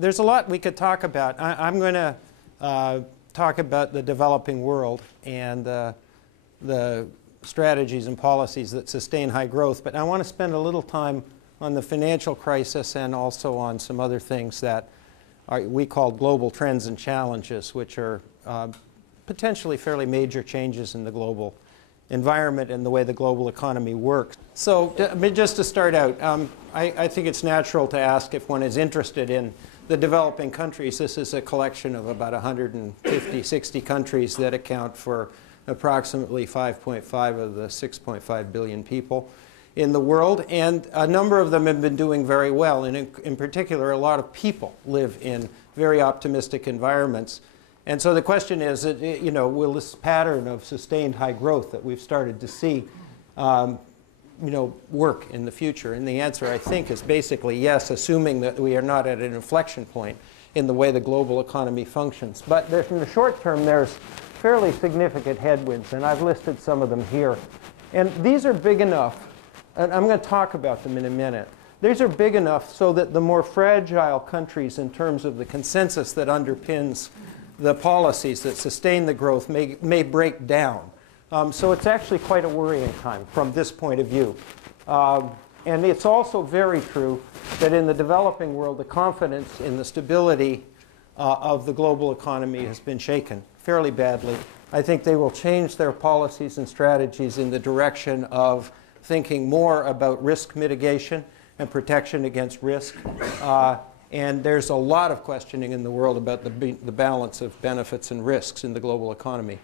there's a lot we could talk about. I'm going to talk about the developing world and the strategies and policies that sustain high growth. But I want to spend a little time on the financial crisis and also on some other things that we call global trends and challenges, which are potentially fairly major changes in the global environment and the way the global economy works. So just to start out, I think it's natural to ask if one is interested in the developing countries. This is a collection of about 150, 60 countries that account for approximately 5.5 of the 6.5 billion people in the world. And a number of them have been doing very well. And in particular, a lot of people live in very optimistic environments. And so the question is, will this pattern of sustained high growth that we've started to see, work in the future? And the answer, I think, is basically yes, assuming that we are not at an inflection point in the way the global economy functions. But in the short term, there's fairly significant headwinds, and I've listed some of them here. And these are big enough, and I'm going to talk about them in a minute. These are big enough so that the more fragile countries in terms of the consensus that underpins the policies that sustain the growth may break down. So it's actually quite a worrying time from this point of view. And it's also very true that in the developing world, the confidence in the stability of the global economy has been shaken fairly badly. I think they will change their policies and strategies in the direction of thinking more about risk mitigation and protection against risk. And there's a lot of questioning in the world about the balance of benefits and risks in the global economy.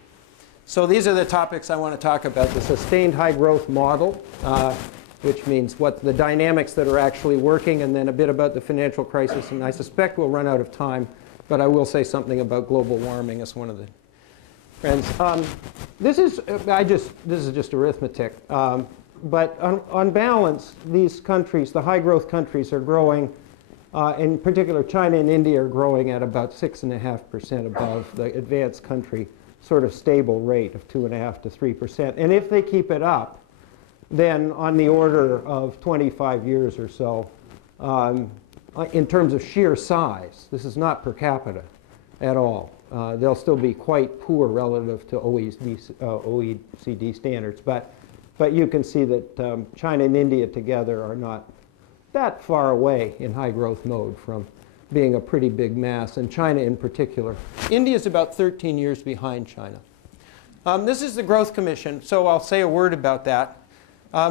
So these are the topics I want to talk about. The sustained high growth model, which means what the dynamics that are actually working, and then a bit about the financial crisis. And I suspect we'll run out of time, but I will say something about global warming as one of the trends. This is just arithmetic. But on balance, these countries, the high growth countries, are growing. In particular, China and India are growing at about 6.5% above the advanced country sort of stable rate of 2.5 to 3%. And if they keep it up, then on the order of 25 years or so, in terms of sheer size, this is not per capita at all. They'll still be quite poor relative to OECD standards. But you can see that China and India together are not that far away in high growth mode from being a pretty big mass, and China in particular. India is about 13 years behind China. This is the Growth Commission, so I'll say a word about that.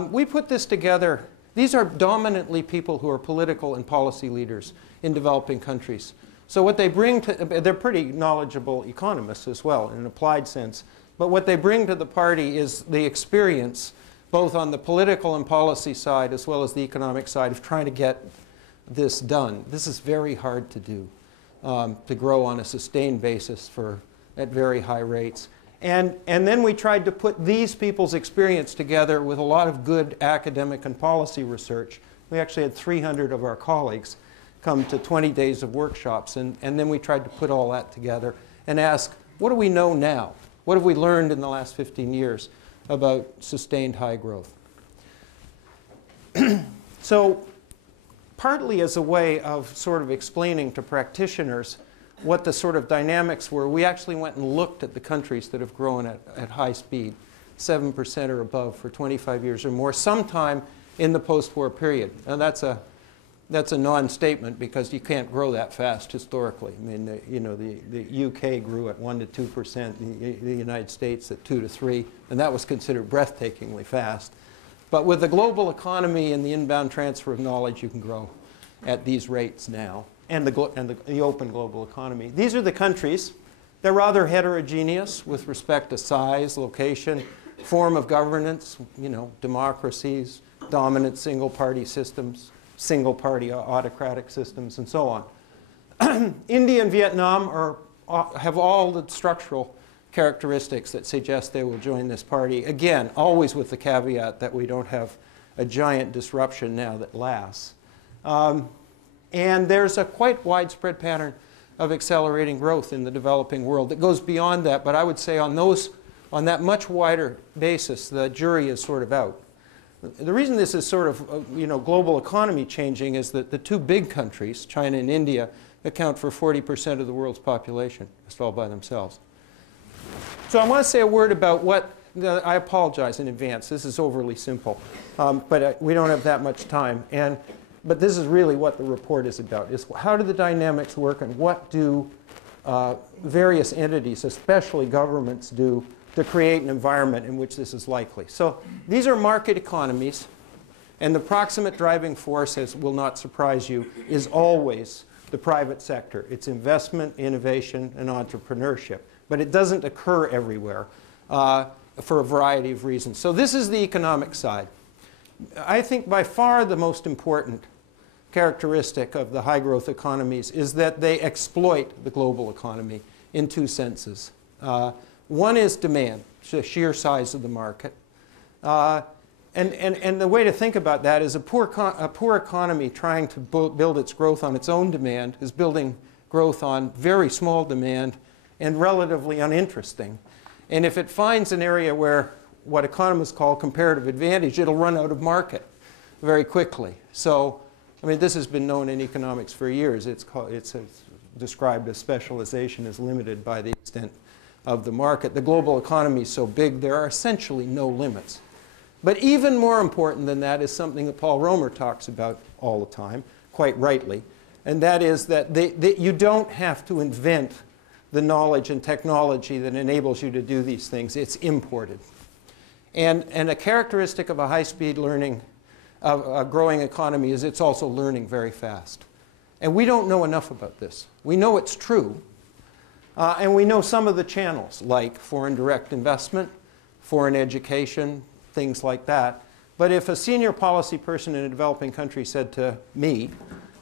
We put this together. These are dominantly people who are political and policy leaders in developing countries. So what they bring to, they're pretty knowledgeable economists as well in an applied sense, but what they bring to the party is the experience both on the political and policy side as well as the economic side of trying to get this done. This is very hard to do, to grow on a sustained basis at very high rates. And then we tried to put these people's experience together with a lot of good academic and policy research. We actually had 300 of our colleagues come to 20 days of workshops, and then we tried to put all that together and ask, what do we know now? What have we learned in the last 15 years about sustained high growth? So partly as a way of sort of explaining to practitioners what the sort of dynamics were, we actually went and looked at the countries that have grown at high speed, 7% or above for 25 years or more, sometime in the post-war period. Now that's a non-statement because you can't grow that fast historically. I mean, the UK grew at 1 to 2%, the United States at 2 to 3, and that was considered breathtakingly fast. But with the global economy and the inbound transfer of knowledge, you can grow at these rates now, and the open global economy. These are the countries. They're rather heterogeneous with respect to size, location, form of governance, democracies, dominant single-party systems, single-party autocratic systems, and so on. India and Vietnam have all the structural characteristics that suggest they will join this party. Again, always with the caveat that we don't have a giant disruption now that lasts. And there's a quite widespread pattern of accelerating growth in the developing world that goes beyond that. But I would say on that much wider basis, the jury is sort of out. The reason this is sort of global economy changing is that the two big countries, China and India, account for 40% of the world's population, just all by themselves. So I want to say a word about what, I apologize in advance, this is overly simple, but we don't have that much time. But this is really what the report is about, is how do the dynamics work and what do various entities, especially governments, do to create an environment in which this is likely. So these are market economies, and the proximate driving force, as will not surprise you, is always the private sector. It's investment, innovation, and entrepreneurship. But it doesn't occur everywhere for a variety of reasons. So this is the economic side. I think by far the most important characteristic of the high growth economies is that they exploit the global economy in two senses. One is demand, the sheer size of the market. And the way to think about that is a poor economy trying to build its growth on its own demand is building growth on very small demand and relatively uninteresting. And if it finds an area where what economists call comparative advantage, it'll run out of market very quickly. So, I mean, this has been known in economics for years. It's described as specialization is limited by the extent of the market. The global economy is so big, there are essentially no limits. But even more important than that is something that Paul Romer talks about all the time, quite rightly, and that is that you don't have to invent the knowledge and technology that enables you to do these things. It's imported. And a characteristic of a high-speed learning, of a growing economy, is it's also learning very fast. And we don't know enough about this. We know it's true, and we know some of the channels, like foreign direct investment, foreign education, things like that. But if a senior policy person in a developing country said to me,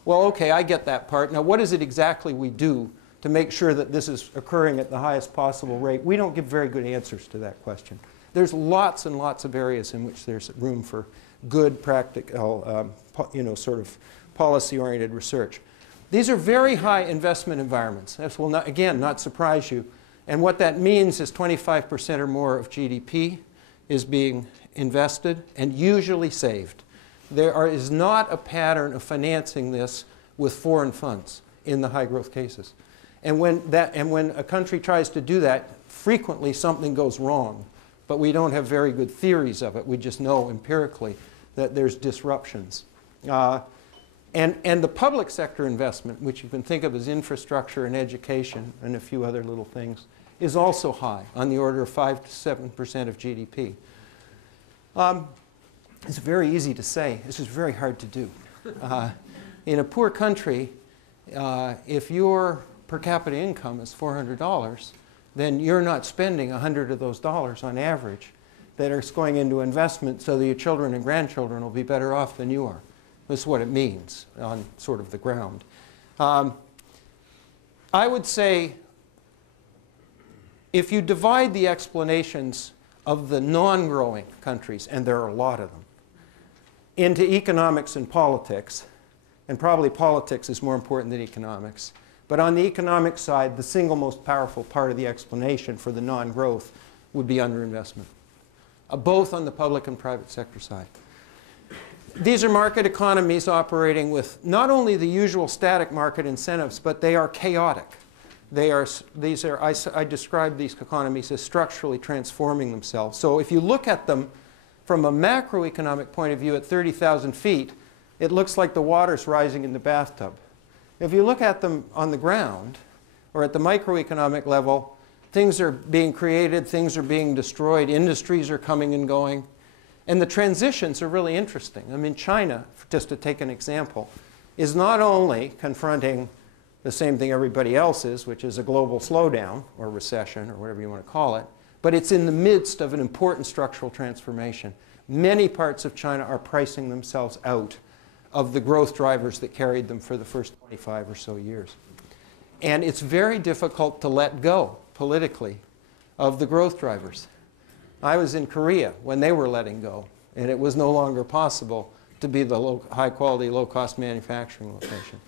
well, okay, I get that part. Now, what is it exactly we do to make sure that this is occurring at the highest possible rate? We don't give very good answers to that question. There's lots and lots of areas in which there's room for good, practical, sort of policy-oriented research. These are very high investment environments. This will, not surprise you. And what that means is 25% or more of GDP is being invested and usually saved. There is not a pattern of financing this with foreign funds in the high growth cases. And when a country tries to do that, frequently something goes wrong. But we don't have very good theories of it. We just know empirically that there's disruptions. And the public sector investment, which you can think of as infrastructure and education and a few other little things, is also high, on the order of 5 to 7% of GDP. It's very easy to say. This is very hard to do. In a poor country, if your per capita income is $400, then you're not spending 100 of those dollars on average that are going into investment so that your children and grandchildren will be better off than you are. This is what it means on sort of the ground. I would say if you divide the explanations of the non-growing countries, and there are a lot of them, into economics and politics, and probably politics is more important than economics, but on the economic side, the single most powerful part of the explanation for the non-growth would be underinvestment, both on the public and private sector side. These are market economies operating with not only the usual static market incentives, but they are chaotic. I describe these economies as structurally transforming themselves. So if you look at them from a macroeconomic point of view at 30,000 feet, it looks like the water's rising in the bathtub. If you look at them on the ground, or at the microeconomic level, things are being created, things are being destroyed, industries are coming and going. And the transitions are really interesting. I mean, China, just to take an example, is not only confronting the same thing everybody else is, which is a global slowdown or recession or whatever you want to call it, but it's in the midst of an important structural transformation. Many parts of China are pricing themselves out of the growth drivers that carried them for the first 25 or so years. And it's very difficult to let go politically of the growth drivers. I was in Korea when they were letting go, and it was no longer possible to be the high-quality, low-cost manufacturing location.